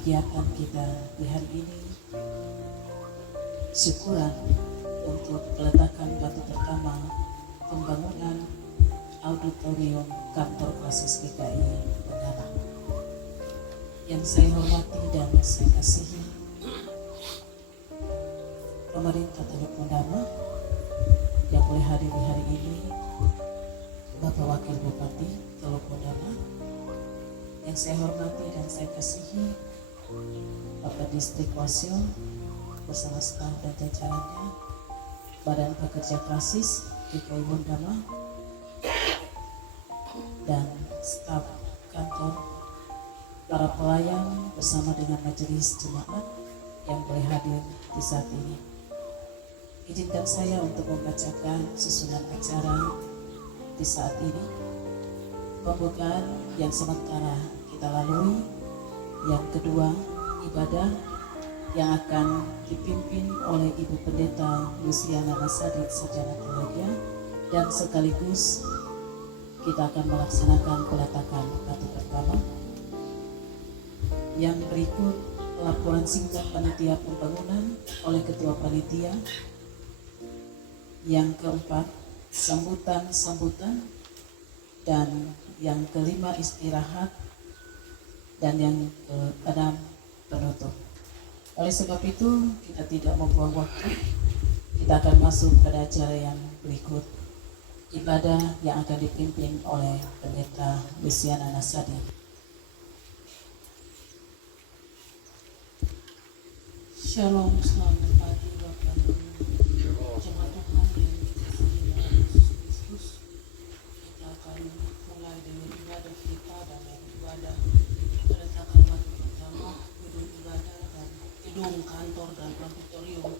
kegiatan kita di hari ini, syukuran untuk peletakan batu pertama pembangunan auditorium kantor Klasis GKI Bendana. Yang saya hormati dan saya kasihi pemerintah Teluk Bendana yang boleh hadir di hari ini, Bapak Wakil Bupati Teluk Bendana. Yang saya hormati dan saya kasihi Bapak Distrik Wasio bersama staf dan jajarannya, Badan Pekerja Klasis GKI Bendana, dan staf kantor, para pelayan bersama dengan majelis jemaat yang boleh hadir di saat ini. Izinkan saya untuk membacakan susunan acara di saat ini. Pembukaan yang sementara kita lalui, yang kedua ibadah yang akan dipimpin oleh Ibu Pendeta Luciana Nasadi Sarjana Teologi, dan sekaligus kita akan melaksanakan peletakan batu pertama. Yang berikut laporan singkat panitia pembangunan oleh Ketua Panitia. Yang keempat sambutan, dan yang kelima istirahat, dan yang keenam penutup. Oleh sebab itu kita tidak membuang waktu, kita akan masuk pada acara yang berikut, ibadah yang akan dipimpin oleh Pendeta Luciana Nasadi. Shalom, selamat pagi Bapak Ibu jemaat Tuhan yang dikasihi dalam Yesus Kristus. Kita akan mulai dengan ibadah kita dan ibadah peletakan batu pertama gedung ibadah dan gedung kantor dan auditorium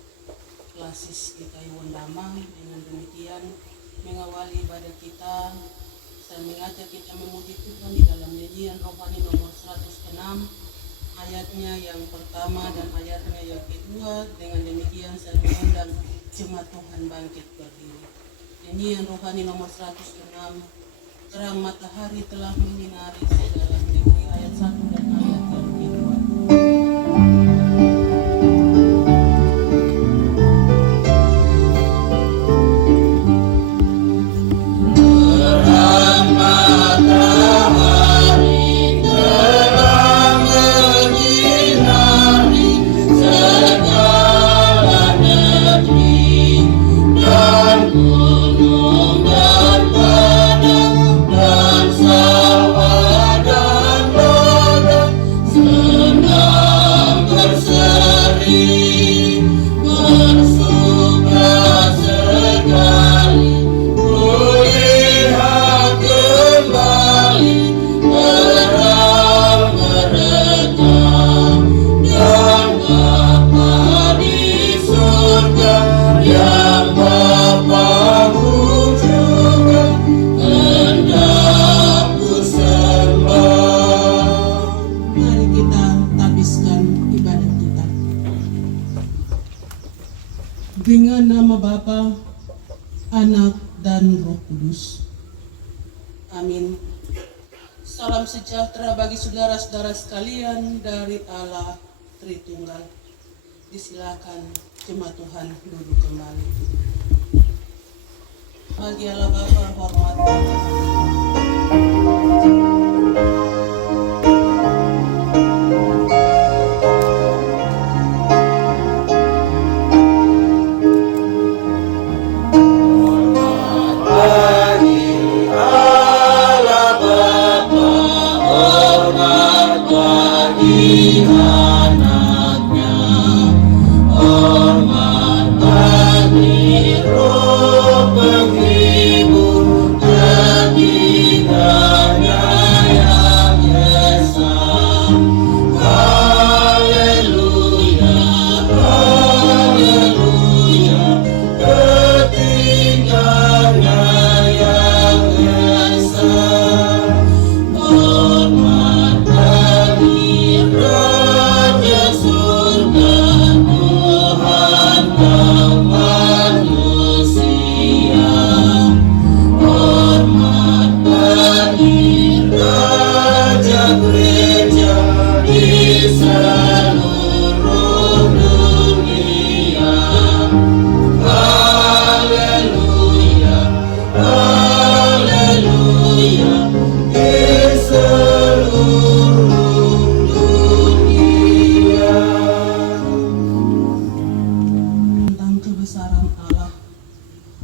Klasis GKI Bendana. Dengan demikian mengawali ibadah kita, saya mengajak kita memuji Tuhan di dalam nyanyian rohani nomor 106, ayatnya yang pertama dan ayatnya yang kedua. Dengan demikian saya mengundang jemaat Tuhan bangkit berdiri. Nyanyian rohani nomor 106, terang matahari telah menyinari segala negeri, ayat 1 dan ayat yang kedua. Dengan nama Bapa, Anak, dan Roh Kudus. Amin. Salam sejahtera bagi saudara-saudara sekalian dari Allah Tritunggal. Disilakan jemaat Tuhan duduk kembali. Bagi Allah Bapa hormat. Penghibur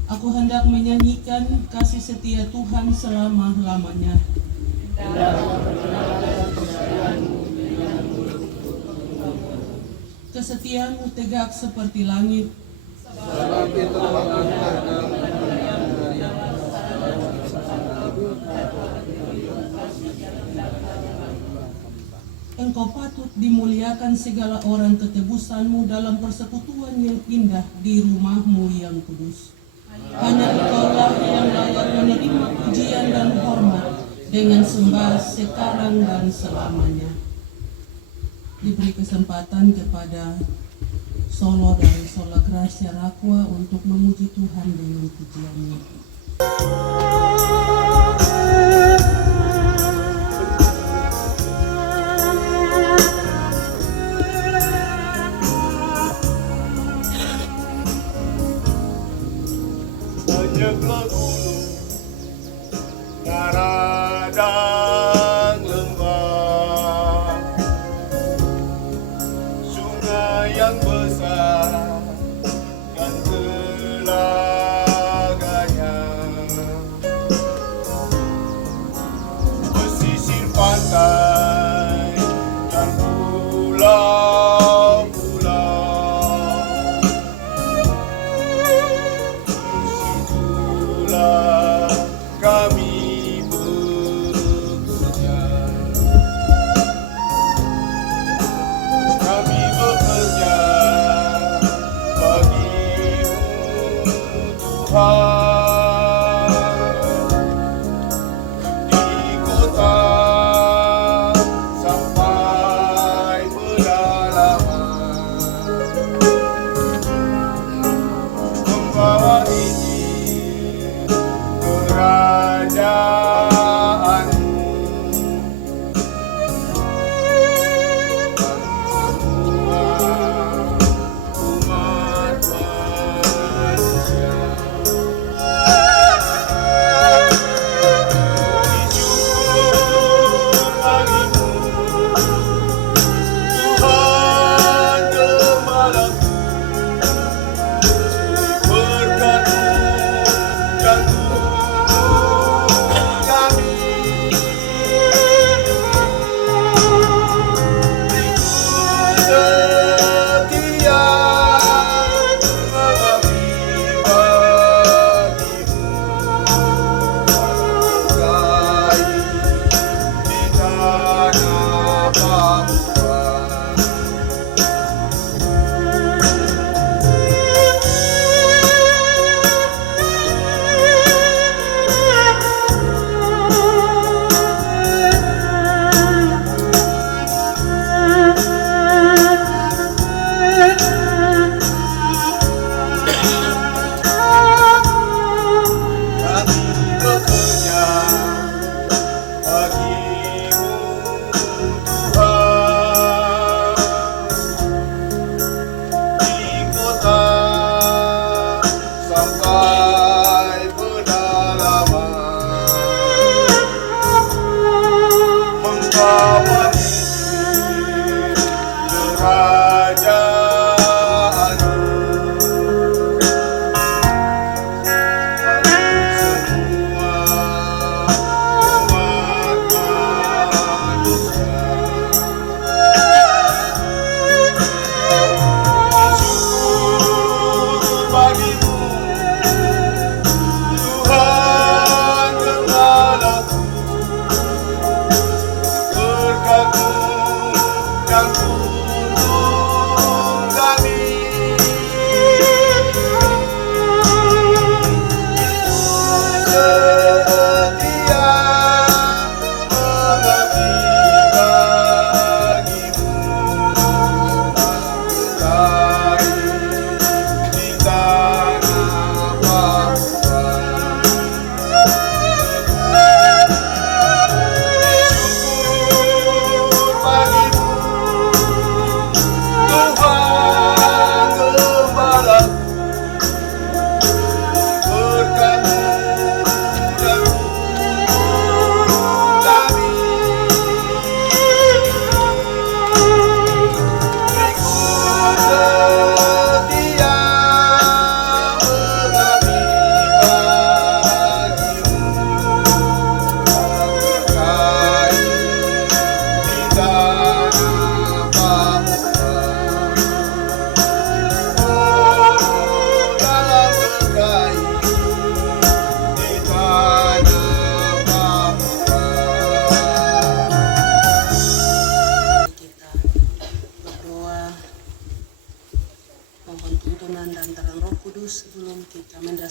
Aku hendak menyanyikan kasih setia Tuhan selama-lamanya. Kesetiaanmu tegak seperti langit. Engkau patut dimuliakan segala orang ketebusanmu dalam persekutuan yang indah di rumahmu yang kudus. Hanya Engkaulah yang layak menerima pujian dan hormat dengan sembah sekarang dan selamanya. Diberi kesempatan kepada solo dari Sola Gracia Rakwa untuk memuji Tuhan dengan pujiannya. Banyaklah gunung, darah dan lembah, sungai yang besar dan telaganya, pesisir pantai dan pulau-pulau, disitulah kami bekerja. Kami bekerja bagimu Tuhan, di kota sampai pedalaman, membawa Injil kerajaanmu dan semua umat manusia.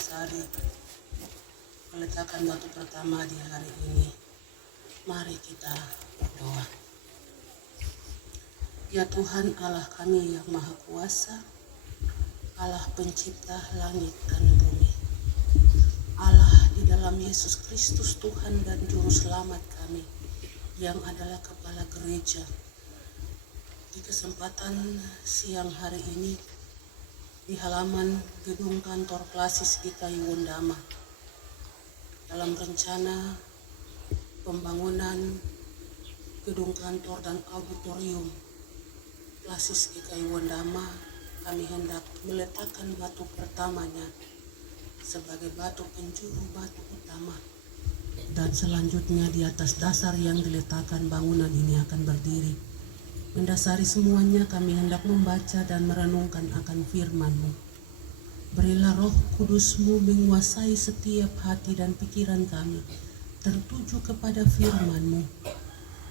Mendasari meletakkan batu pertama di hari ini, mari kita berdoa. Ya Tuhan Allah kami yang Maha Kuasa, Allah pencipta langit dan bumi, Allah di dalam Yesus Kristus Tuhan dan Juru Selamat kami, yang adalah Kepala Gereja. Di kesempatan siang hari ini, di halaman gedung kantor Klasis GKI Wondama, dalam rencana pembangunan gedung kantor dan auditorium Klasis GKI Wondama, kami hendak meletakkan batu pertamanya sebagai batu penjuru batu utama, dan selanjutnya di atas dasar yang diletakkan bangunan ini akan berdiri. Mendasari semuanya, kami hendak membaca dan merenungkan akan firman-Mu. Berilah Roh Kudus-Mu menguasai setiap hati dan pikiran kami tertuju kepada firman-Mu,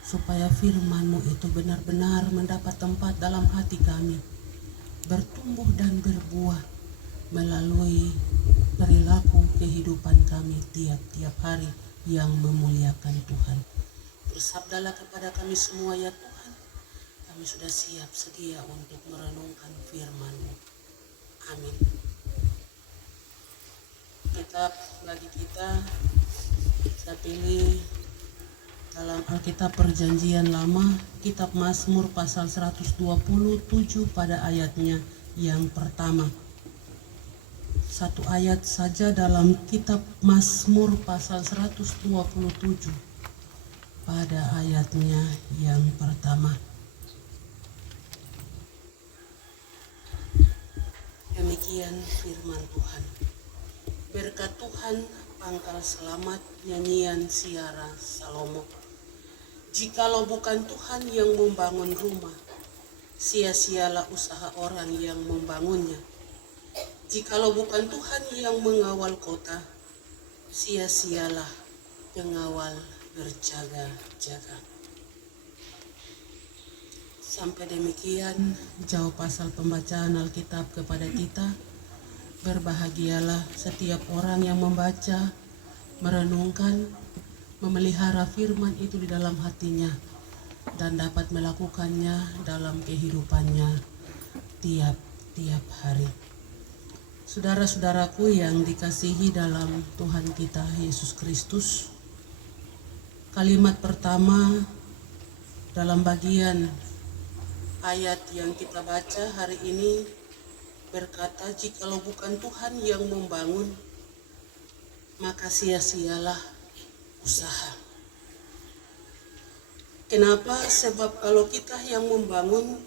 supaya firman-Mu itu benar-benar mendapat tempat dalam hati kami, bertumbuh dan berbuah melalui perilaku kehidupan kami tiap-tiap hari yang memuliakan Tuhan. Bersabdalah kepada kami semua ya Tuhan, kami sudah siap sedia untuk merenungkan firman-Mu. Amin. Kitab bagi kita, saya pilih dalam Alkitab Perjanjian Lama, Kitab Mazmur pasal 127 pada ayatnya yang pertama. Satu ayat saja dalam Kitab Mazmur pasal 127 pada ayatnya yang pertama. Demikian firman Tuhan. Berkat Tuhan pangkal selamat nyanyian Siara Salomo. Jikalau bukan Tuhan yang membangun rumah, sia-sialah usaha orang yang membangunnya. Jikalau bukan Tuhan yang mengawal kota, sia-sialah pengawal berjaga-jaga. Sampai demikian jauh pasal pembacaan Alkitab kepada kita. Berbahagialah setiap orang yang membaca, merenungkan, memelihara firman itu di dalam hatinya dan dapat melakukannya dalam kehidupannya tiap-tiap hari. Saudara-saudaraku yang dikasihi dalam Tuhan kita Yesus Kristus, kalimat pertama dalam bagian ayat yang kita baca hari ini berkata, jikalau bukan Tuhan yang membangun, maka sia-sialah usaha. Kenapa? Sebab kalau kita yang membangun,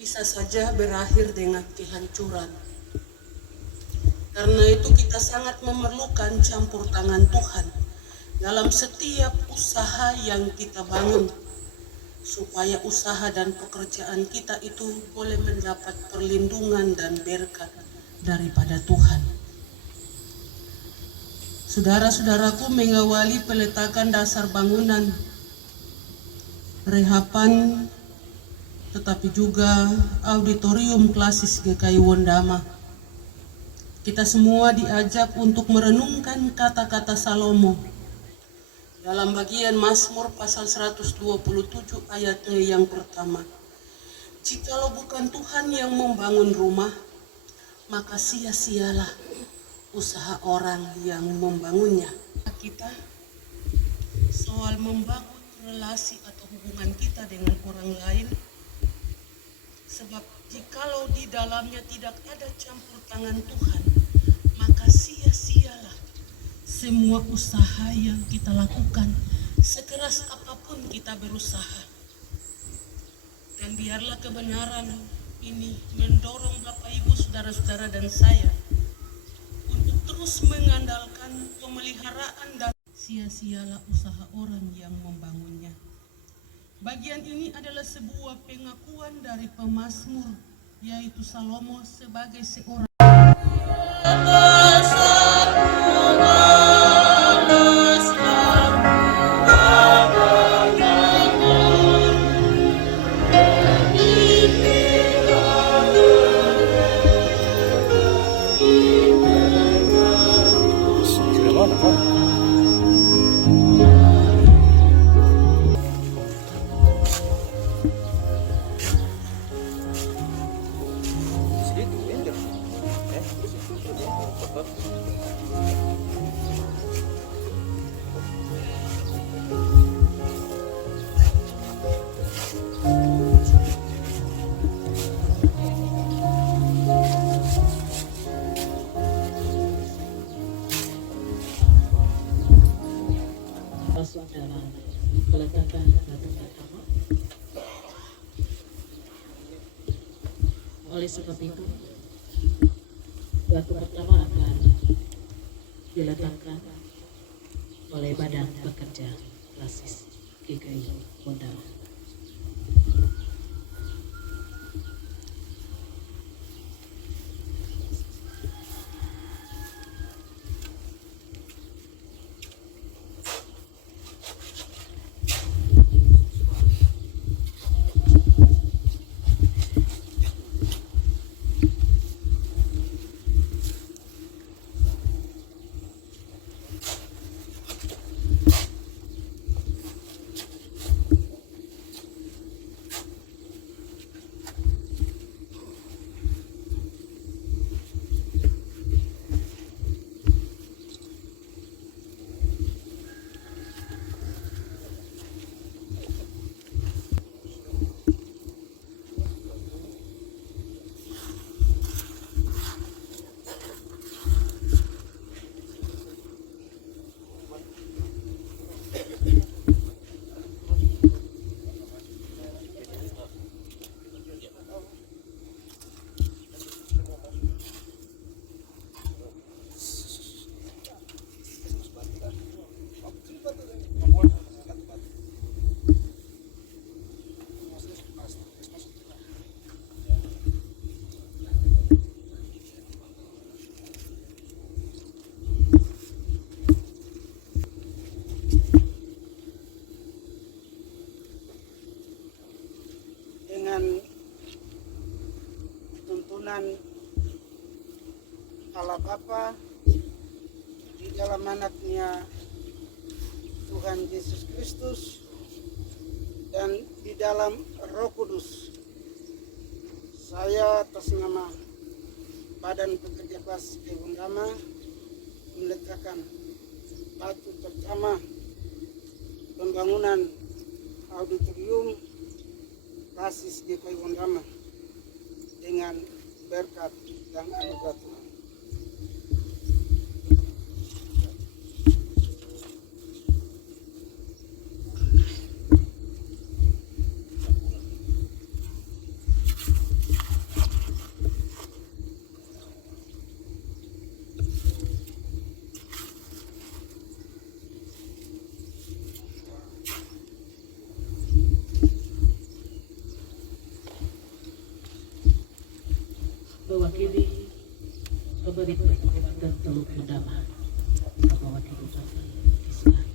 bisa saja berakhir dengan kehancuran. Karena itu kita sangat memerlukan campur tangan Tuhan dalam setiap usaha yang kita bangun, supaya usaha dan pekerjaan kita itu boleh mendapat perlindungan dan berkat daripada Tuhan. Saudara-saudaraku, mengawali peletakan dasar bangunan, rehapan, tetapi juga auditorium Klasis GKI Wondama, kita semua diajak untuk merenungkan kata-kata Salomo dalam bagian Mazmur pasal 127 ayatnya yang pertama. Jikalau bukan Tuhan yang membangun rumah, maka sia-sialah usaha orang yang membangunnya. Kita soal membangun relasi atau hubungan kita dengan orang lain, sebab jikalau di dalamnya tidak ada campur tangan Tuhan, maka sia-sialah semua usaha yang kita lakukan, sekeras apapun kita berusaha. Dan biarlah kebenaran ini mendorong Bapak Ibu, saudara-saudara dan saya untuk terus mengandalkan pemeliharaan dan sia-sialah usaha orang yang membangunnya. Bagian ini adalah sebuah pengakuan dari pemazmur, yaitu Salomo sebagai seorang Masuk dalam peletakan batu pertama. Oleh sebab itu, batu pertama akan diletakkan oleh Badan Pekerja Klasis GKI Bondama. Dengan tuntunan Allah Bapa di dalam anaknya Tuhan Yesus Kristus dan di dalam Roh Kudus, saya atas nama Badan Pekerja Kelas Bondama meletakkan batu pertama pembangunan auditorium Klasis GKI Bondama dengan berkat dan anugerah Tuhan. Mewakili pemerintah Kabupaten Teluk Bondama, Bapak Wakil Bupati disilakan.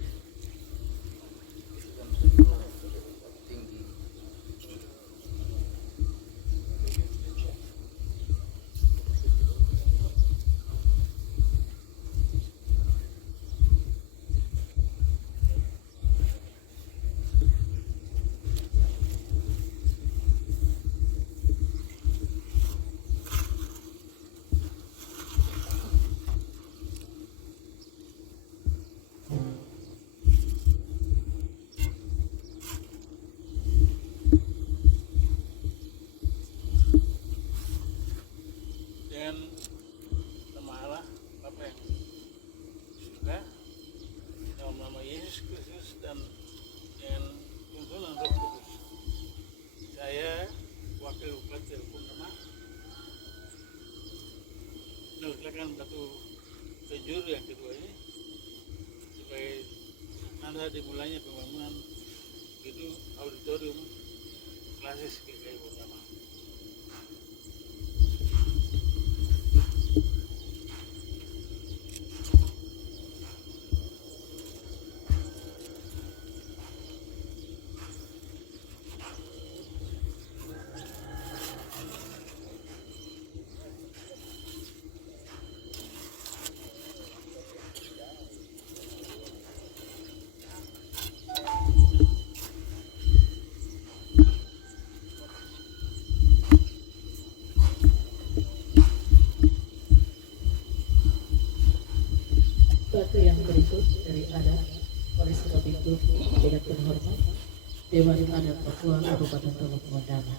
Dengan nama Allah Bapa yang surga, dalam nama Yesus Kristus dan dengan tuntunan Roh Kudus, saya Wakil Bupati Bondama meletakkan batu penjuru yang kedua ini sebagai tanda dimulainya pembangunan gedung auditorium Klasis GKI Bondama. sesuatu yang berikut dari adat. Oleh sebab itu, dengan terhormat, Dewan Adat Papua Kabupaten Teluk Mondama.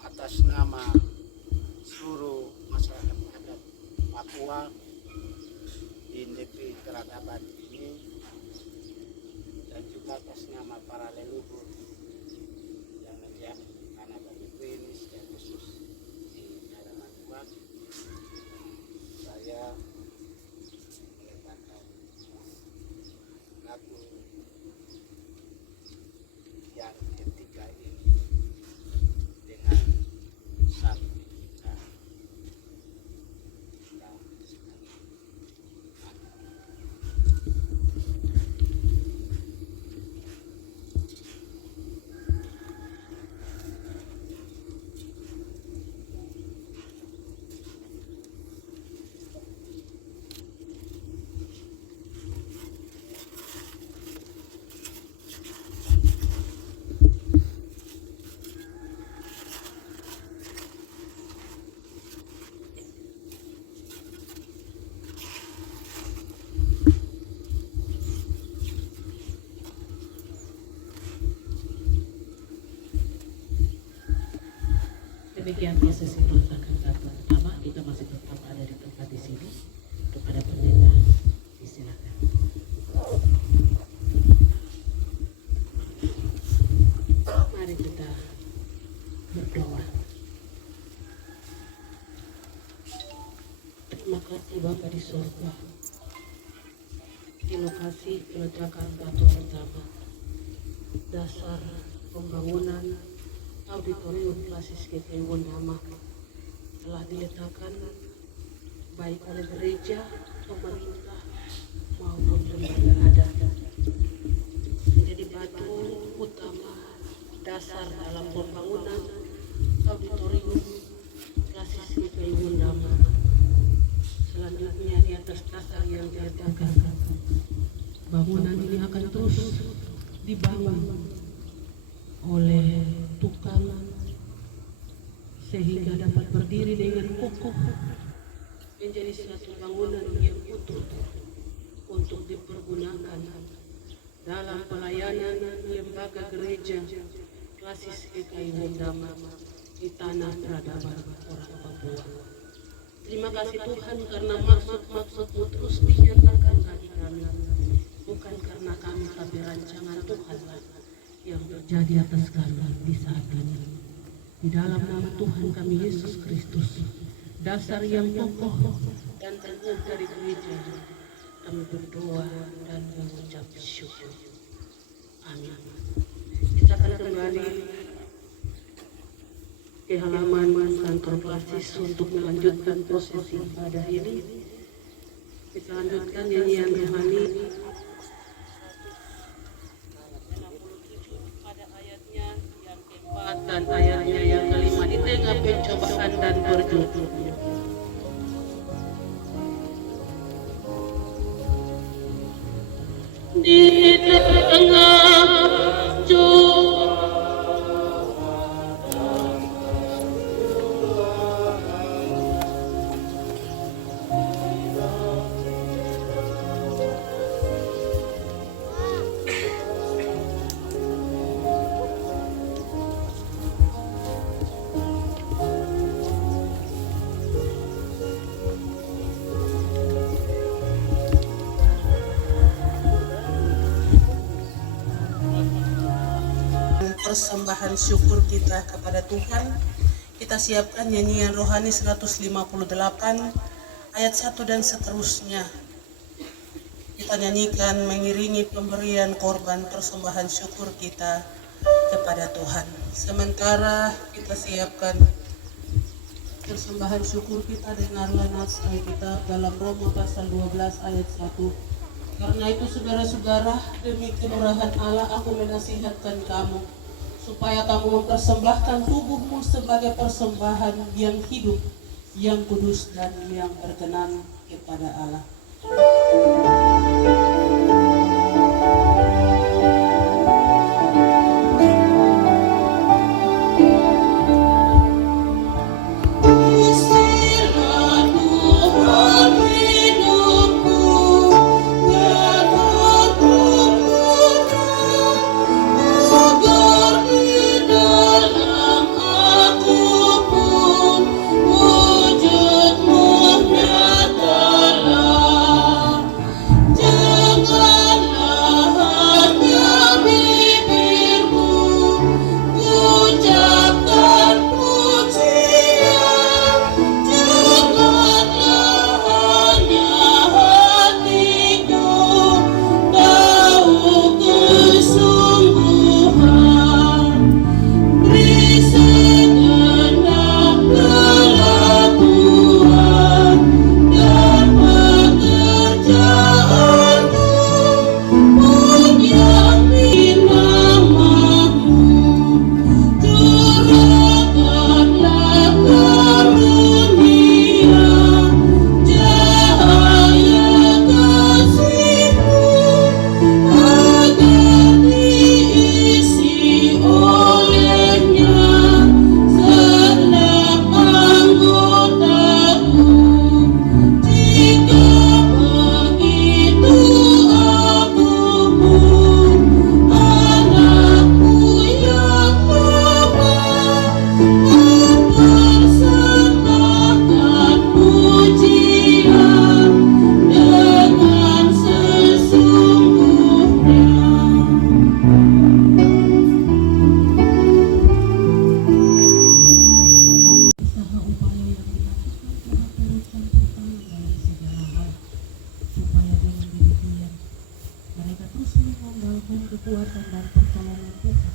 Atas nama seluruh masyarakat adat Papua di negeri peradaban ini, dan juga atas nama para leluhur yang mendiami di tanah Batu ini secara khusus di hadapan Tuhan, saya meletakkan lagu yang ketiga ini dengan sambil kita Demikian prosesi peletakan batu pertama. Kita masih tetap ada di tempat di sini. Kepada pendeta, disilakan. Mari kita berdoa. Terima kasih Bapa di surga. Di lokasi peletakan batu pertama, dasar pembangunan Auditorium Klasis GKI Wondama telah diletakkan baik oleh gereja, pemerintah maupun lembaga adat, menjadi batu utama dasar dalam pembangunan Auditorium Klasis GKI Wondama. Selanjutnya di atas dasar yang diletakkan, bangunan ini akan terus dibangun oleh tukang sehingga dapat berdiri dengan kokoh menjadi suatu bangunan yang utuh untuk dipergunakan dalam pelayanan lembaga gereja Klasis GKI Wondama di tanah peradaban orang Papua. Terima kasih Tuhan karena maksud-maksud-Mu terus dinyatakan bagi kami, bukan karena kami, tapi rancangan Tuhanlah yang terjadi atas kami di saat ini. Di dalam nama Tuhan kami Yesus Kristus, dasar yang kokoh dan teguh dari gereja, kami berdoa dan mengucap syukur. Amin. Kita akan kembali ke halaman kantor Klasis untuk melanjutkan prosesi ibadah ini. Kita lanjutkan nyanyian rohani dan ayatnya yang kelima di tengah pencobaan dan perjuangan. Di tengah persembahan syukur kita kepada Tuhan, kita siapkan nyanyian rohani 158 ayat 1 dan seterusnya. Kita nyanyikan mengiringi pemberian korban persembahan syukur kita kepada Tuhan. Sementara kita siapkan persembahan syukur kita, dengarlah naskah kita dalam Roma pasal 12 ayat 1. Karena itu saudara-saudara, demi kemurahan Allah aku menasihatkan kamu, supaya kamu mempersembahkan tubuhmu sebagai persembahan yang hidup, yang kudus dan yang berkenan kepada Allah. Kekuatan dan pertolongan Tuhan,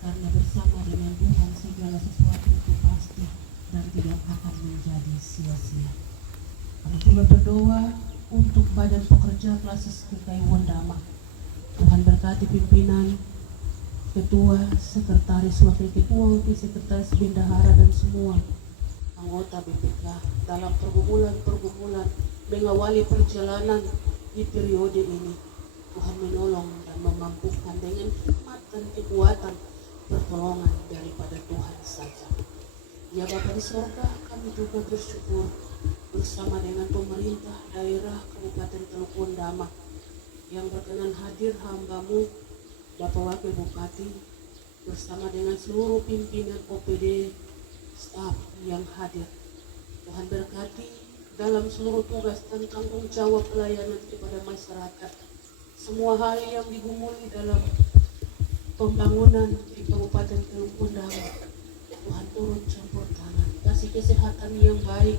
karena bersama dengan Tuhan segala sesuatu itu pasti dan tidak akan menjadi sia-sia. Kami juga berdoa untuk badan pekerja Klasis GKI Wondama. Tuhan berkati pimpinan, ketua, sekretaris, wakil ketua, sekretaris, bendahara dan semua anggota BPK dalam pergumulan mengawali perjalanan di periode ini. Tuhan menolong dan memampukan dengan hikmat dan kekuatan pertolongan daripada Tuhan saja. Ya Bapa di sorga, kami juga bersyukur bersama dengan pemerintah daerah Kabupaten Teluk Wondama yang berkenan hadir hamba-Mu, Bapak Wakil Bupati, bersama dengan seluruh pimpinan OPD, staf yang hadir. Tuhan berkati dalam seluruh tugas dan tanggung jawab pelayanan kepada masyarakat. Semua hal yang digumuli dalam pembangunan di Kabupaten Teluk Wondama, Tuhan turun campur tangan, kasih kesehatan yang baik,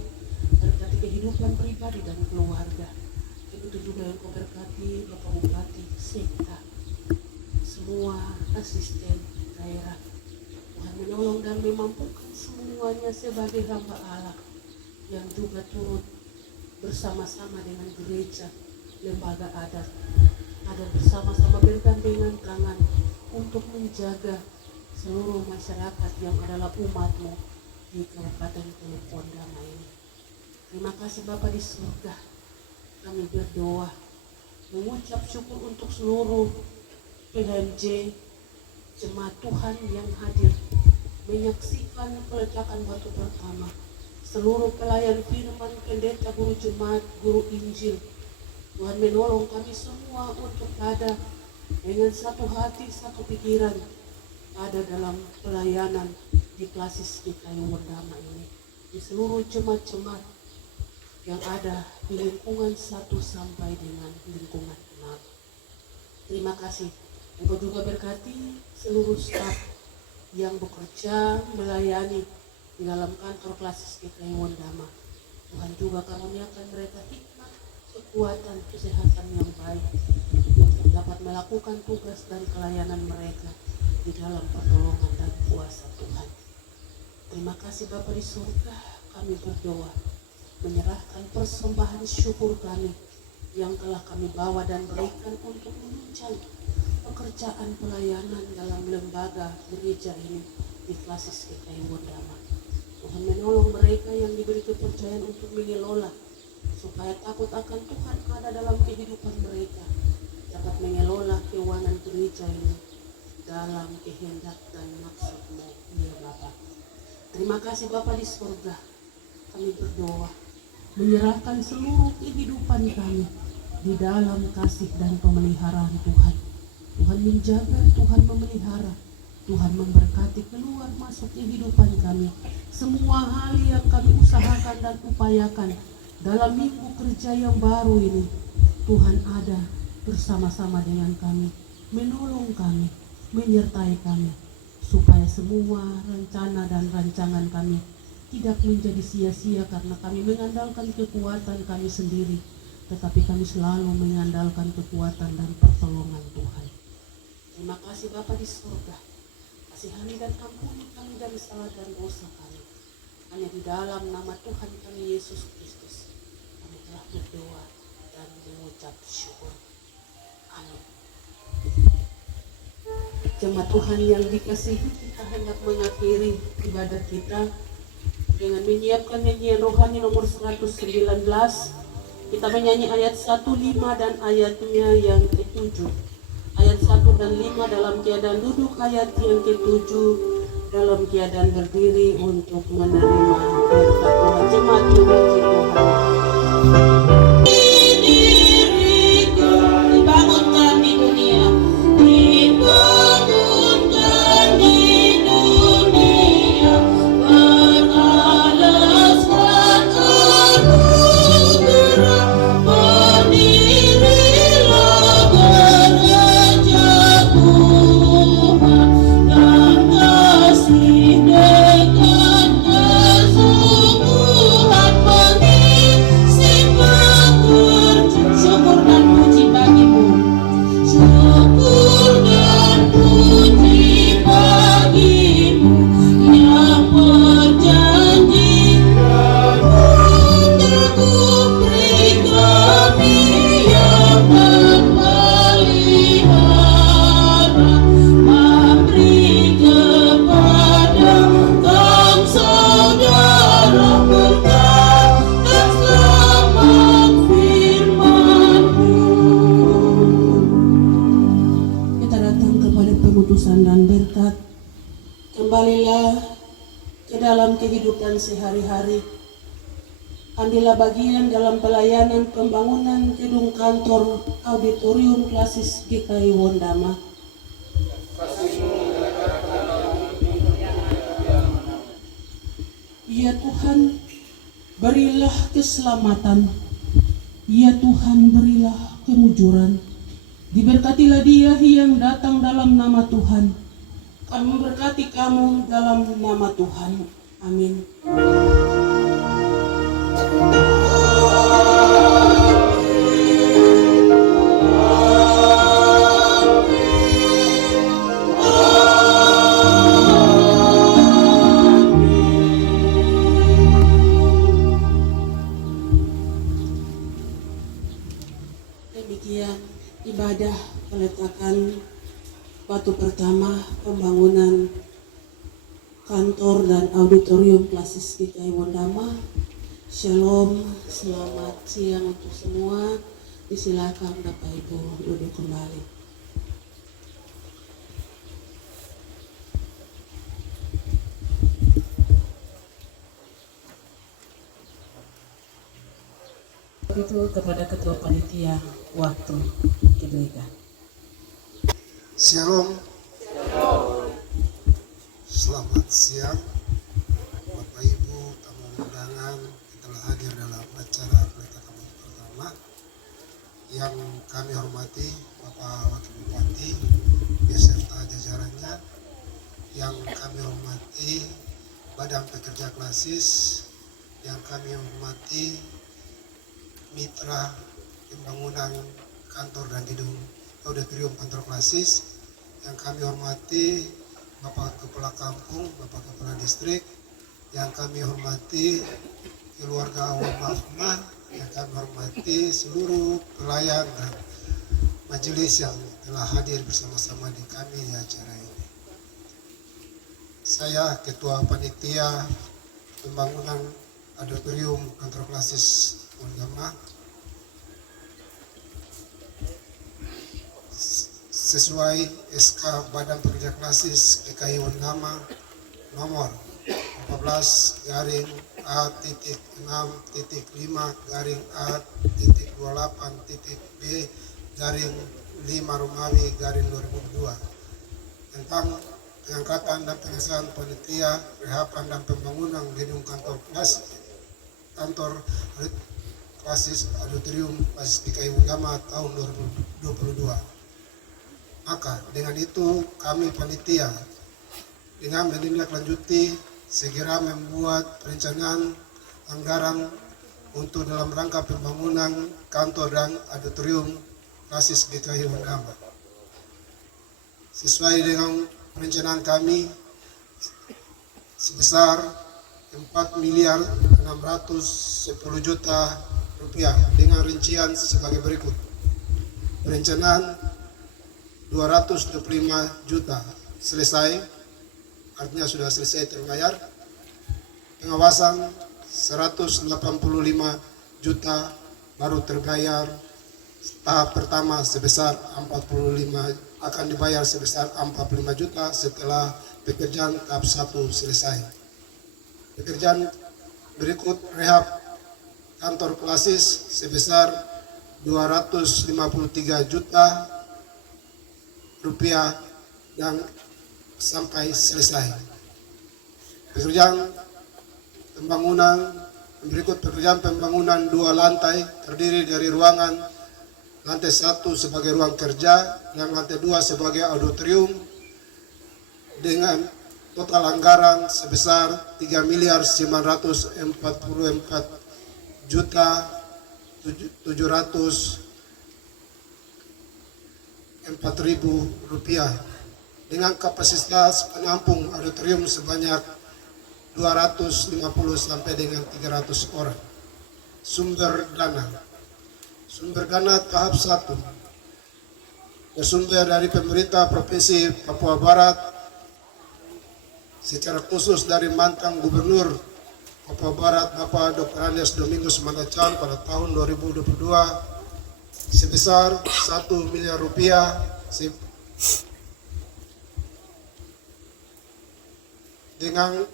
berkati kehidupan pribadi dan keluarga. Begitu juga yang Kau berkati Bapak Bupati, Sekta, semua asisten daerah. Tuhan menolong dan memampukan semuanya sebagai hamba Allah yang juga turut bersama-sama dengan gereja, lembaga adat, ada bersama-sama bergandengan tangan untuk menjaga seluruh masyarakat yang adalah umat-Mu di Kabupaten Teluk Wondama ini. Terima kasih Bapa di surga. Kami berdoa, mengucap syukur untuk seluruh PHMJ, jemaat Tuhan yang hadir, menyaksikan peletakan batu pertama, seluruh pelayan firman, pendeta, guru jemaat, guru Injil. Tuhan menolong kami semua untuk ada dengan satu hati, satu pikiran ada dalam pelayanan di Klasis GKI Wondama ini, di seluruh jemaat-jemaat yang ada di lingkungan 1 sampai dengan lingkungan 6. Terima kasih. Engkau juga berkati seluruh staf yang bekerja melayani di dalam kantor Klasis GKI Wondama. Tuhan juga karuniakan mereka hikmat, kekuatan, kesehatan yang baik untuk dapat melakukan tugas dan pelayanan mereka di dalam pertolongan dan kuasa Tuhan. Terima kasih Bapa di surga. kami berdoa, menyerahkan persembahan syukur kami yang telah kami bawa dan berikan untuk menunjang pekerjaan pelayanan dalam lembaga gereja ini di Klasis GKI Wondama. Tuhan menolong mereka yang diberi kepercayaan untuk mengelola, supaya takut akan Tuhan ada dalam kehidupan mereka, dapat mengelola keuangan gereja ini dalam kehendak dan maksud-Mu, ya Bapa. Terima kasih Bapa di surga. Kami berdoa, menyerahkan seluruh kehidupan kami di dalam kasih dan pemeliharaan Tuhan. Tuhan menjaga, Tuhan memelihara, Tuhan memberkati keluar masuk kehidupan kami. Semua hal yang kami usahakan dan upayakan dalam minggu kerja yang baru ini, Tuhan ada bersama-sama dengan kami, menolong kami, menyertai kami, supaya semua rencana dan rancangan kami tidak menjadi sia-sia karena kami mengandalkan kekuatan kami sendiri, tetapi kami selalu mengandalkan kekuatan dan pertolongan Tuhan. Terima kasih Bapa di surga. Kasihani dan ampuni kami dari salah dan dosa kami. Hanya di dalam nama Tuhan kami Yesus Kristus kami telah berdoa dan mengucap syukur. Amin. Jemaat Tuhan yang dikasihi, kita hendak mengakhiri ibadah kita dengan menyiapkan nyanyian rohani nomor 119. Kita menyanyi ayat 1:5 dan ayatnya yang ke-7. Ayat 1 dan 5 dalam keadaan duduk, ayat yang ke-7 dalam keadaan berdiri untuk menerima berkat Tuhan. Jemaat puji Tuhan. Dibangunkan di dunia, dibangunkan di dunia, beralaskan anugerah, berdirilah gereja Tuhan, dan kasih dengan kesungguhan mengisi pekerja. Syukur dan puji bagimu, syukur dan puji bagimu yang berjanjikan untuk beri kami yang memelihara, memberi kepada kaum saudara berkat dan selamat firman-Mu. Kita datang kepada pemutusan dan berkat. Kembalilah ke dalam kehidupan sehari-hari. Ambillah bagian dalam pelayanan pembangunan gedung kantor auditorium Klasis GKI Wondama. Ya Tuhan, berilah keselamatan. Ya Tuhan, berilah kemujuran. Diberkatilah dia yang datang dalam nama Tuhan. Kami memberkati kamu dalam nama Tuhan. Amin. Demikian ibadah peletakan batu pertama pembangunan kantor dan auditorium Klasis GKI Wondama. Shalom, selamat siang untuk semua. Disilakan Bapak Ibu duduk kembali. Itu kepada Ketua Panitia waktu diberikan. Shalom. Selamat siang Bapak Ibu tamu undangan yang telah hadir dalam acara peletakan batu pertama. Yang kami hormati Bapak Wakil Bupati beserta jajarannya, yang kami hormati Badan Pekerja Klasis, yang kami hormati mitra pembangunan kantor dan gedung auditorium kantor Klasis, yang kami hormati Bapak Kepala Kampung, Bapak Kepala Distrik, yang kami hormati keluarga awal Mahfumah, yang kami hormati seluruh pelayan dan majelis yang telah hadir bersama-sama di kami di acara ini. Saya Ketua Panitia Pembangunan Auditorium Kantor Klasis Undama, sesuai SK Badan Pekerja Klasis GKI Undama nomor 14-A-A.28.B-5 Romawi/2002 tentang pengangkatan dan pengesahan panitia rehapan dan pembangunan gedung kantor Klasis Auditorium Klasis GKI Undama tahun 2022. Maka dengan itu kami panitia dengan menindaklanjuti segera membuat perencanaan anggaran untuk dalam rangka pembangunan kantor dan auditorium Klasis GKI Undama. Sesuai dengan perencanaan kami sebesar 4.610.000.000 rupiah dengan rincian sebagai berikut. Perencanaan 225 juta selesai, artinya sudah selesai terbayar. Pengawasan 185 juta baru terbayar tahap pertama sebesar 45, akan dibayar sebesar 45 juta setelah pekerjaan tahap 1 selesai. Pekerjaan berikut rehab kantor Klasis sebesar 253 juta rupiah dan sampai selesai. Pekerjaan pembangunan berikut: pekerjaan pembangunan 2 lantai terdiri dari ruangan lantai 1 sebagai ruang kerja dan lantai 2 sebagai auditorium dengan total anggaran sebesar 3.944.704.000 rupiah dengan kapasitas penampung auditorium sebanyak 250 sampai dengan 300 orang. Sumber dana tahap 1 bersumber dari pemerintah Provinsi Papua Barat, secara khusus dari mantan Gubernur Papua Barat Bapak Dr. Andes Domingus Mandacan pada tahun 2022 sebesar 1 miliar rupiah dengan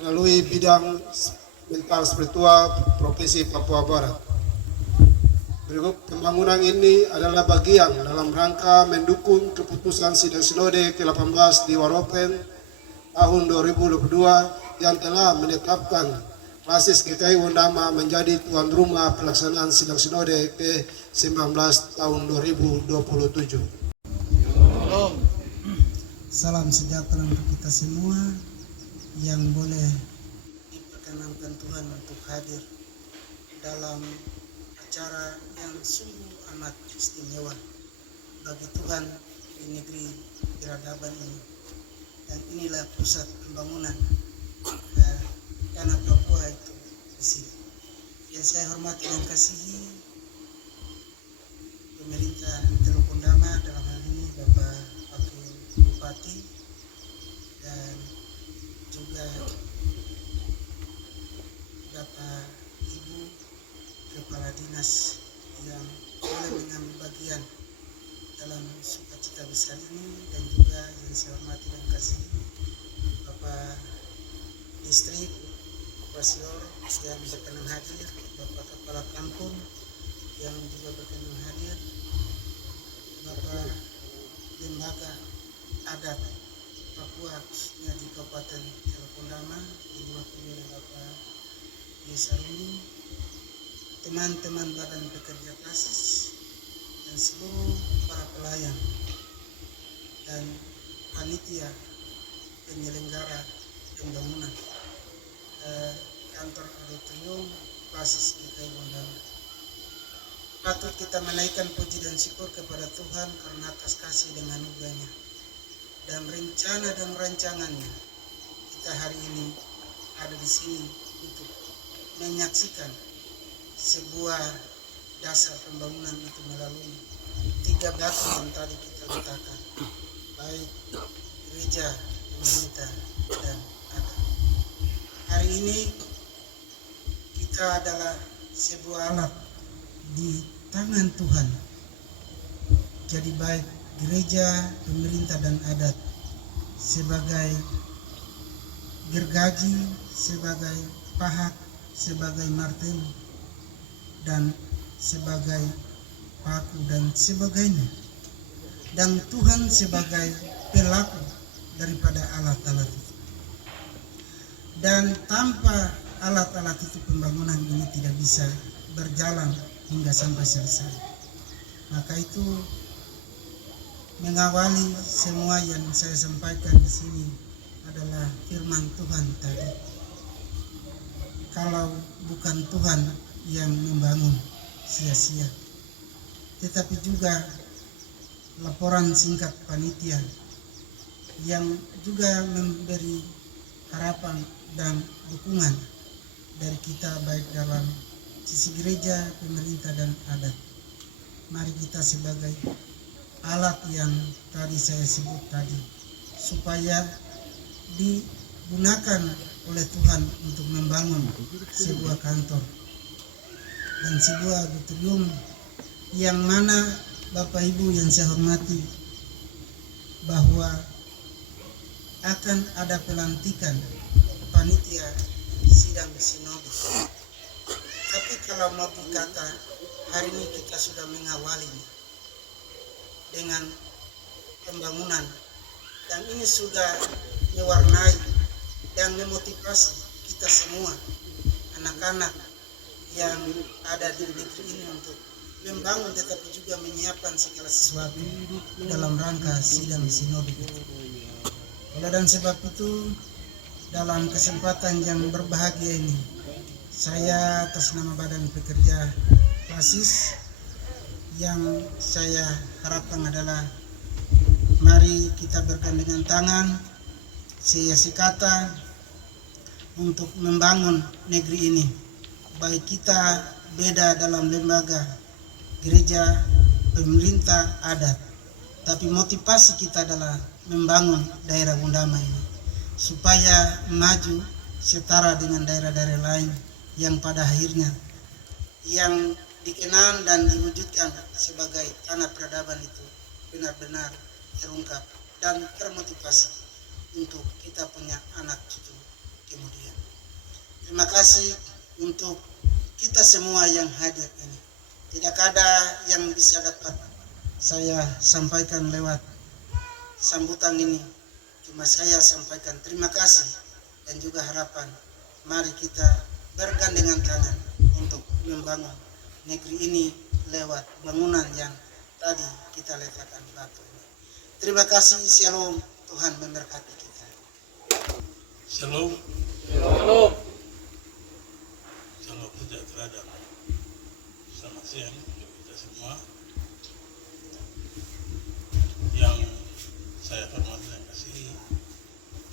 melalui bidang mental spiritual Provinsi Papua Barat. Berikut pembangunan ini adalah bagian dalam rangka mendukung keputusan Sidang Sinode ke-18 di Waropen tahun 2022 yang telah menetapkan Klasis GKI Undama menjadi tuan rumah pelaksanaan Sidang Sinode ke-19 tahun 2027. Salam sejahtera untuk kita semua yang boleh diperkenankan Tuhan untuk hadir dalam acara yang sungguh amat istimewa bagi Tuhan di negeri peradaban ini. Dan inilah pusat pembangunan tanah Papua itu di sini. Yang saya hormati dan kasihi pemerintah Teluk Undama, dalam hal ini Bapak Wakil Bupati dan juga Bapak Ibu Kepala Dinas yang boleh mengambil bagian dalam sukacita besar ini, dan juga yang saya hormati dan kasih Bapak Distrik Pasior yang berkenan hadir, Bapak Kepala Kampung yang juga berkenan hadir, Bapak Lembaga Adat Papua khususnya di Kabupaten Teluk Undama yang diwakili oleh Bapak Desa ini, teman-teman badan pekerja Klasis dan seluruh para pelayan dan panitia penyelenggara pembangunan kantor auditorium Klasis GKI Undama. Patut kita menaikkan puji dan syukur kepada Tuhan karena atas kasih dan anugerahnya dan rencana dan rancangannya kita hari ini ada di sini untuk menyaksikan sebuah dasar pembangunan itu melalui 3 batu yang tadi kita letakkan, baik gereja, pemerintah, dan adat. Hari ini kita adalah sebuah alat di tangan Tuhan. Jadi baik gereja, pemerintah, dan adat sebagai gergaji, sebagai pahat, sebagai martel, dan sebagai paku dan sebagainya. Dan Tuhan sebagai pelaku daripada alat-alat itu. Dan tanpa alat-alat itu pembangunan ini tidak bisa berjalan hingga sampai selesai. Maka itu mengawali semua yang saya sampaikan di sini adalah firman Tuhan tadi. Kalau bukan Tuhan yang membangun, sia-sia. Tetapi juga laporan singkat panitia yang juga memberi harapan dan dukungan dari kita baik dalam sisi gereja, pemerintah, dan adat. Mari kita sebagai alat yang tadi saya sebut tadi, supaya digunakan oleh Tuhan untuk membangun sebuah kantor dan sebuah auditorium yang mana Bapak Ibu yang saya hormati, bahwa akan ada pelantikan panitia sidang sinode. Tapi kalau mau dikata, hari ini kita sudah mengawalinya dengan pembangunan, dan ini sudah mewarnai dan memotivasi kita semua, anak-anak yang ada di negeri ini untuk membangun, tetapi juga menyiapkan segala sesuatu dalam rangka sidang sinode itu. Oleh dan sebab itu, dalam kesempatan yang berbahagia ini, saya atas nama Badan Pekerja Klasis, yang saya harapkan adalah mari kita bergandengan tangan, sekata untuk membangun negeri ini. Baik kita beda dalam lembaga, gereja, pemerintah, adat, tapi motivasi kita adalah membangun daerah Gundama ini supaya maju setara dengan daerah-daerah lain yang pada akhirnya yang dikenal dan diwujudkan sebagai tanah peradaban itu benar-benar terungkap dan termotivasi untuk kita punya anak cucu kemudian. Terima kasih untuk kita semua yang hadir ini. Tidak ada yang bisa dapat saya sampaikan lewat sambutan ini. Cuma saya sampaikan terima kasih dan juga harapan. Mari kita bergandengan tangan untuk membangun negeri ini lewat bangunan yang tadi kita letakkan batu. Terima kasih. Shalom. Tuhan memberkati kita. Shalom. Shalom. Salam sejahtera dan selamat siang untuk kita semua. Yang saya hormati dan kasih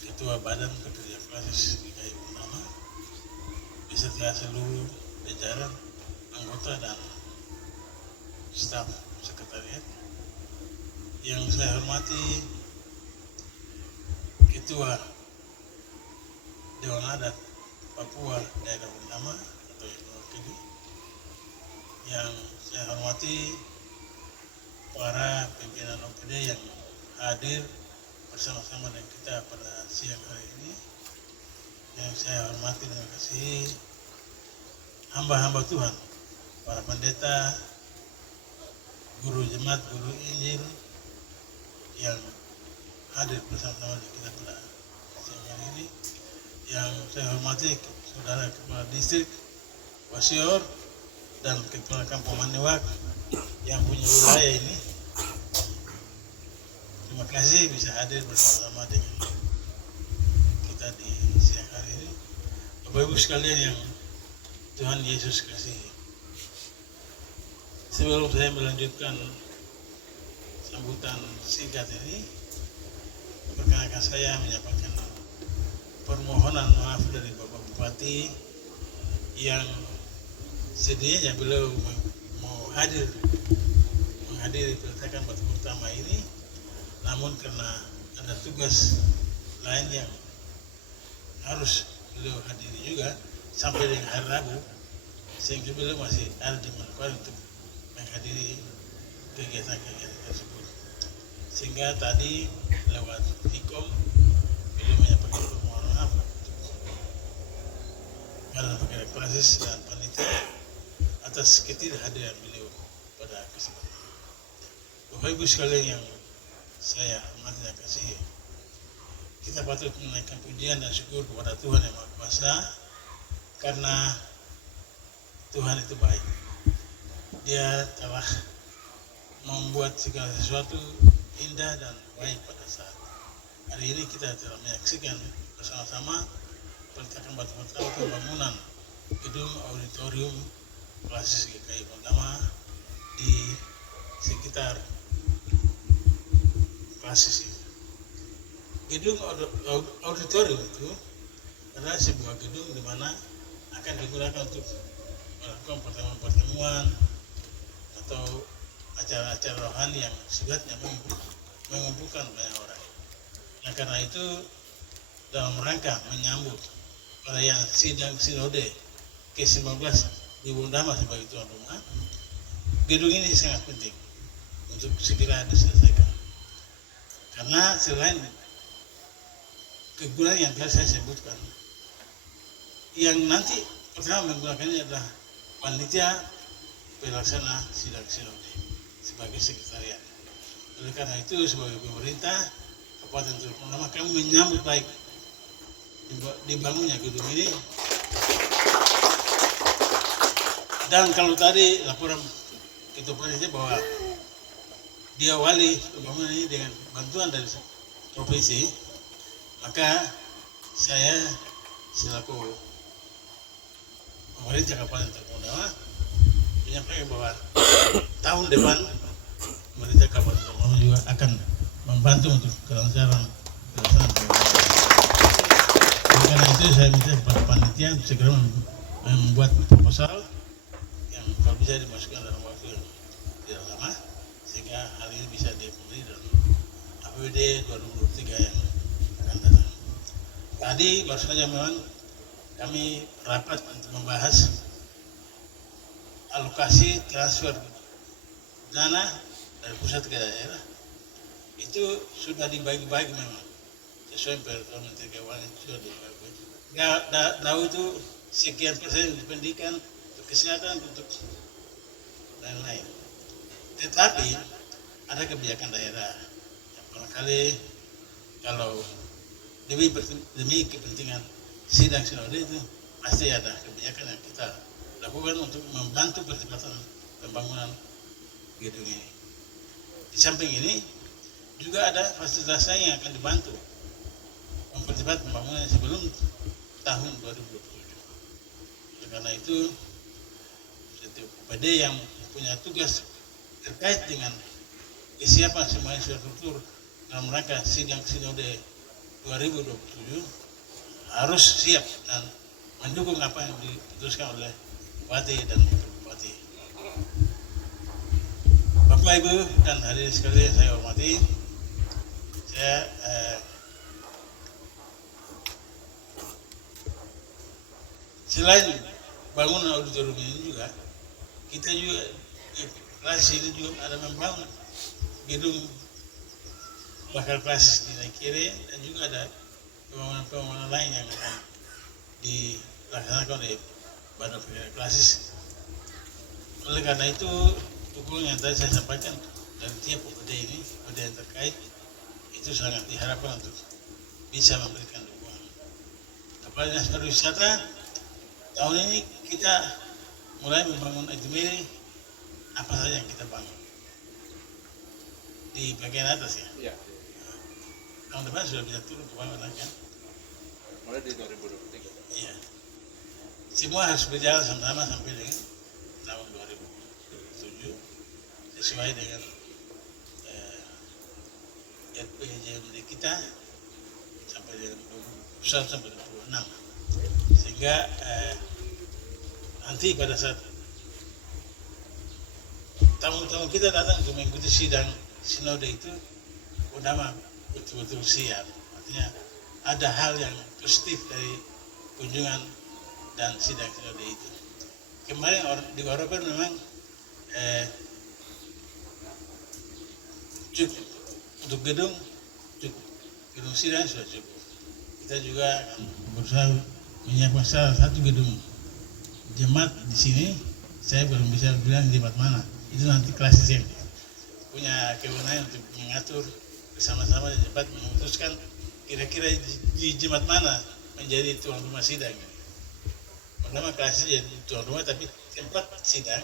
Ketua Badan Pekerja Klasis GKI Gundama beserta seluruh jajaran anggota dan staf sekretariat. Yang saya hormati Ketua Dewan Adat Papua Daerah Gundama atau yang mewakili. Yang saya hormati para pimpinan OPD yang hadir bersama-sama dengan kita pada siang hari ini. Yang saya hormati dan kasih hamba-hamba Tuhan, para pendeta, guru jemaat, guru Injil yang hadir bersama-sama dengan kita pada siang hari ini. Yang saya hormati saudara Kepala Distrik Wasior dan Kepala Kampung Maniwak yang punya wilayah ini. Terima kasih bisa hadir bersama-sama dengan kita di siang hari ini. Bapak Ibu sekalian yang Tuhan Yesus kasihi, sebelum saya melanjutkan sambutan singkat ini, perkenalkan saya menyampaikan permohonan maaf dari Bapak Bupati yang sedianya beliau mau menghadiri peletakan batu pertama ini, namun karena ada tugas lain yang harus beliau hadiri juga sampai dengan hari Rabu, sehingga beliau masih ada di Manokwari untuk menghadiri kegiatan-kegiatan tersebut. Sehingga tadi lewat Hikom beliau menyampaikan permohonan maaf karena pegawai klasis dan panitia atas ketidakhadiran beliau pada kesempatan ini. Bapak Ibu sekalian yang saya hormati dan kasihi, kita patut menaikkan pujian dan syukur kepada Tuhan Yang Maha Kuasa karena Tuhan itu baik. Dia telah membuat segala sesuatu indah dan baik pada saat hari ini kita telah menyaksikan bersama-sama peletakan batu pertama pembangunan gedung auditorium klasis GKI pertama di sekitar klasis ini. Gedung auditorium itu adalah sebuah gedung di mana akan digunakan untuk melakukan pertemuan-pertemuan atau acara-acara rohani yang sifatnya mengumpulkan banyak orang. Nah, karena itu dalam rangka menyambut perayaan sidang sinode ke-19 di Bundama sebagai tuan rumah, gedung ini sangat penting untuk segera diselesaikan. Karena selain kegunaan yang telah saya sebutkan, yang nanti pertama menggunakannya adalah panitia pelaksana sidang sinode sebagai sekretariat. Oleh karena itu sebagai pemerintah Kabupaten Teluk Bundama kami menyambut baik dibangunnya gedung ini. Dan kalau tadi laporan Ketua Panitia bahwa diawali pembangunan ini dengan bantuan dari provinsi, maka saya selaku pemerintah Kabupaten Teluk Bundama menyampaikan bahwa tahun depan pemerintah Kabupaten Teluk Bundama juga akan membantu untuk kelancaran pelaksanaan. Karena itu saya minta kepada panitia segera membuat proposal yang kalau bisa dimasukkan dalam waktu yang tidak lama sehingga hal ini bisa dipenuhi dalam APBD 2023 yang akan datang. Tadi baru saja memang kami rapat untuk membahas alokasi transfer dana dari pusat ke daerah. Itu sudah dibagi-bagi memang sesuai peraturan Menteri Keuangan, sudah dibagi. Tahu itu sekian persen untuk pendidikan, untuk kesehatan, untuk lain-lain. Tetapi ada kebijakan daerah yang barangkali kalau demi kepentingan sidang sinode itu pasti ada kebijakan yang kita lakukan untuk membantu percepatan pembangunan gedung ini. Di samping ini juga ada fasilitas lain yang akan dibantu mempercepat pembangunan sebelum tahun 2027. Oleh karena itu, setiap PD yang punya tugas terkait dengan kesiapan semua infrastruktur dalam rangka sidang sinode 2027 harus siap dan mendukung apa yang diputuskan oleh Bupati dan Wakil Bupati. Bapak Ibu dan hadirin sekalian saya hormati, saya selain bangunan auditorium ini juga kita juga kelas ini juga ada membangun gedung bakal kelas di Naikire dan juga ada pembangunan lain yang akan dilaksanakan oleh Badan Pegawai Klasis. Oleh karena itu dukungan yang tadi saya sampaikan dari tiap OPD ini, OPD yang terkait itu sangat diharapkan untuk bisa memberikan dukungan. Kepada Dinas Pariwisata, tahun ini kita mulai membangun itinerary apa saja yang kita bangun di bagian atas ya. Iya. Tahun depan sudah bisa turun ke bawah kan? Mulai di 2023. Iya. Semua harus berjalan sama-sama sampai dengan tahun 2007 sesuai dengan RPJMD kita sampai dengan besar sampai 26. Sehingga nanti pada saat tamu-tamu kita datang untuk mengikuti sidang sinode itu, Kodama betul-betul siap. Artinya ada hal yang positif dari kunjungan dan sidang sinode itu. Kemarin di Waropen memang cukup untuk gedung, cukup gedung sidang sudah cukup. Kita juga akan berusaha menyiapkan salah satu gedung jemaat di sini. Saya belum bisa bilang jemaat mana. Itu nanti klasis yang punya kewenangan untuk mengatur bersama-sama dan cepat memutuskan kira-kira di jemaat mana menjadi tuan rumah sidang. Pertama klasis jadi tuan rumah, tapi tempat sidang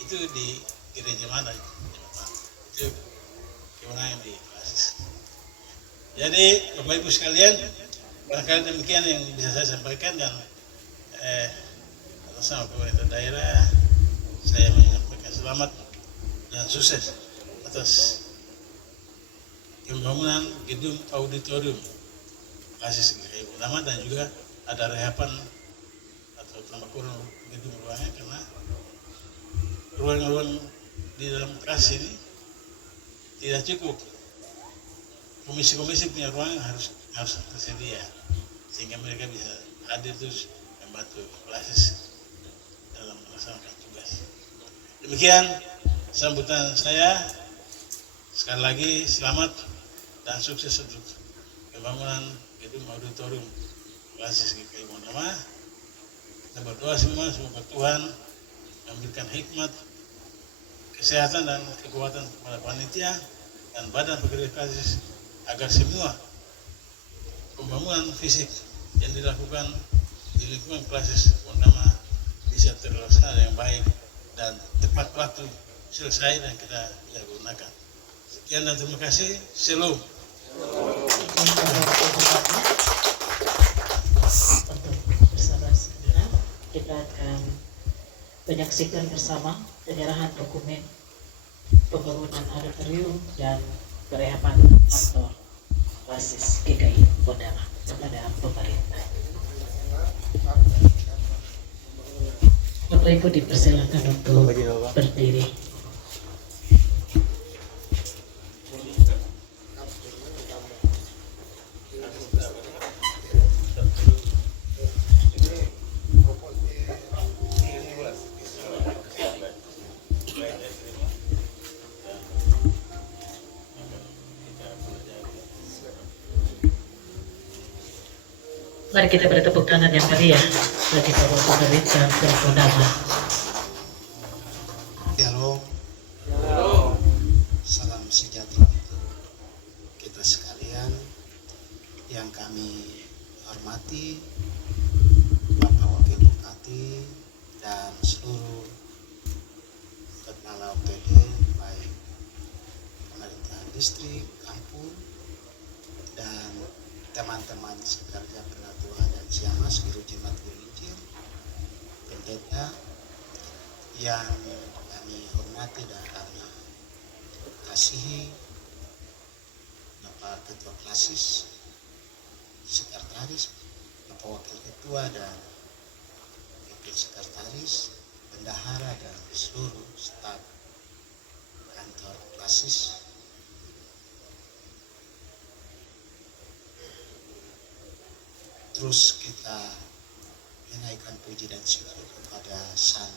itu di gereja mana? Itu kewenangan di klasis. Jadi Bapak Ibu sekalian, barangkali demikian yang bisa saya sampaikan, dan atas nama pemerintah daerah saya menyampaikan selamat dan sukses atas pembangunan gedung auditorium klasis GKI Kodama, dan juga ada rehapan atau tambah kurang gedung ruangnya karena ruang-ruang di dalam kelas ini tidak cukup. Komisi-komisi punya ruang harus tersedia sehingga mereka bisa hadir terus membantu klasis dalam melaksanakan tugas. Demikian sambutan saya. Sekali lagi selamat dan sukses untuk pembangunan gedung auditorium klasis GKI Kodama. Kita berdoa semua semoga Tuhan memberikan hikmat, kesehatan dan kekuatan kepada panitia dan badan pekerja klasis agar semua pembangunan fisik yang dilakukan di lingkungan klasis Kodama bisa terlaksana dengan baik dan tepat waktu selesai dan kita bisa gunakan. Sekian dan terima kasih. Shalom. Untuk bersabar sebentar, kita akan menyaksikan bersama penyerahan dokumen pembangunan auditorium dan perehapan kantor klasis GKI Kodama kepada pemerintah. Bapak Ibu dipersilakan untuk berdiri. Mari kita beri tepuk tangan yang meriah bagi Bapak Pemerintah Kodama. Shalom. Salam sejahtera untuk kita sekalian yang kami hormati, Bapak Wakil Bupati dan seluruh kepala OPD baik pemerintahan distrik, kampung, dan teman-teman sekerja Penatua dan Siamas, Guru Jemaat Guru Injil, pendeta yang kami hormati dan kami kasihi, Bapak Ketua Klasis, Sekretaris, Bapak Wakil Ketua dan Wakil Sekretaris, Bendahara dan seluruh staf kantor Klasis. Terus kita menaikkan puji dan syukur kepada Sang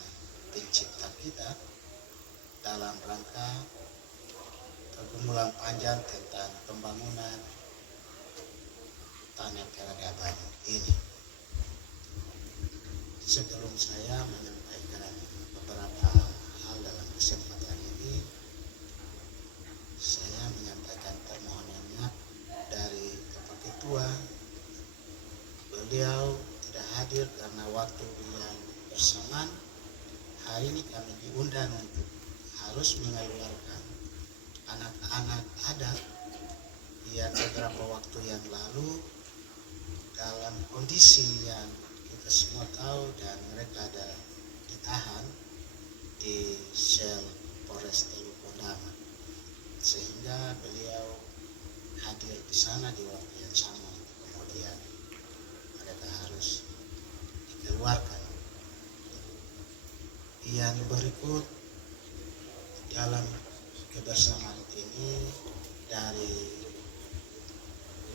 Pencipta kita dalam rangka pergumulan panjang tentang pembangunan tanah peradaban ini. Sebelum saya menyampaikan beberapa hal dalam kesempatan ini, saya menyampaikan permohonan maaf dari Bapak Ketua. Beliau tidak hadir karena waktu yang bersamaan. Hari ini kami diundang untuk harus mengeluarkan anak-anak adat yang beberapa waktu yang lalu dalam kondisi yang kita semua tahu, dan mereka ada ditahan di sel Polres Teluk Kodama, sehingga beliau hadir di sana di waktu yang sama. Kemudian Kemudian berikut dalam kebersamaan ini dari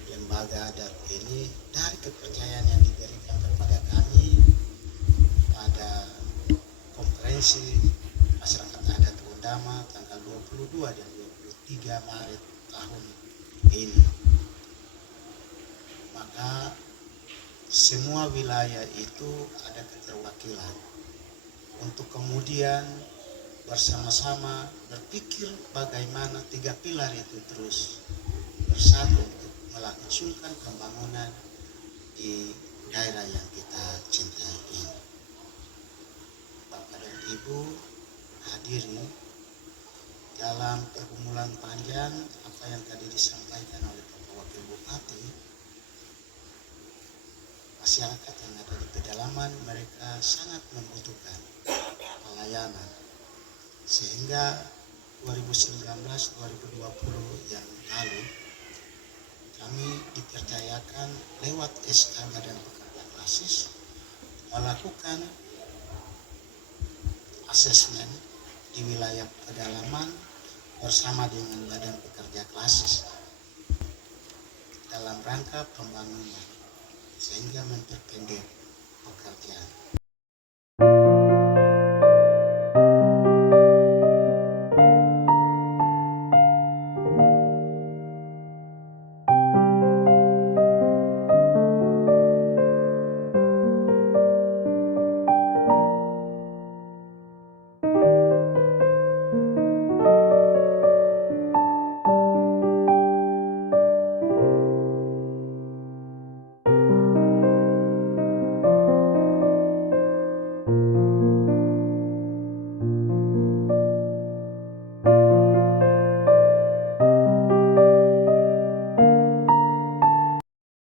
lembaga adat ini, dari kepercayaan yang diberikan kepada kami pada konferensi masyarakat adat Gondama tanggal 22 dan 23 Maret tahun ini, maka semua wilayah itu ada keterwakilan untuk kemudian bersama-sama berpikir bagaimana 3 pilar itu terus bersatu untuk melangsungkan pembangunan di daerah yang kita cintai ini. Bapak dan Ibu hadirin, dalam pergumulan panjang apa yang tadi disampaikan oleh Bapak Wakil Bupati, masyarakat yang ada di pedalaman mereka sangat membutuhkan pelayanan, sehingga 2019-2020 yang lalu kami dipercayakan lewat SK Badan Pekerja Klasis melakukan asesmen di wilayah pedalaman bersama dengan Badan Pekerja Klasis dalam rangka pembangunan sehingga memperpendek pekerjaan.